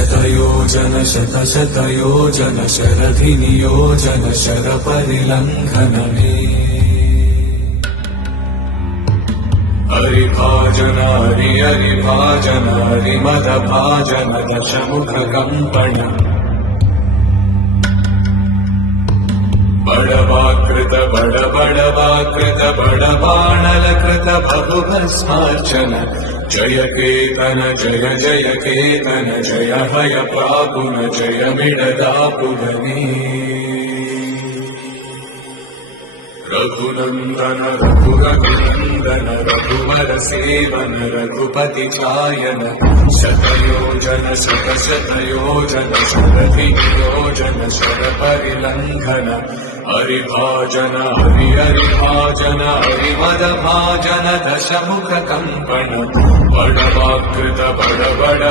शतयोजन शतशतयोजन शरधिनियोजन शरपरिलङ्घनमे हरिभाजन हरिभाजन हरिमदभाजन दशमुखकम्पण बडवाकृत बडवाकृत बडबाणलकृत बहुभस्मार्चन जय केतन जय जय केतन जय हय प्रापुन जय मिडदापुरने रघुनन्दन रघुनन्दन रघुवर सेवन रघुपति चायन शतयोजन शतशतयोजन शरधिनियोजन शरपरिलङ्घन हरिभाजन हरिभाजन हरिमदभाजन दशमुखकम्पण बडवाकृत बडबड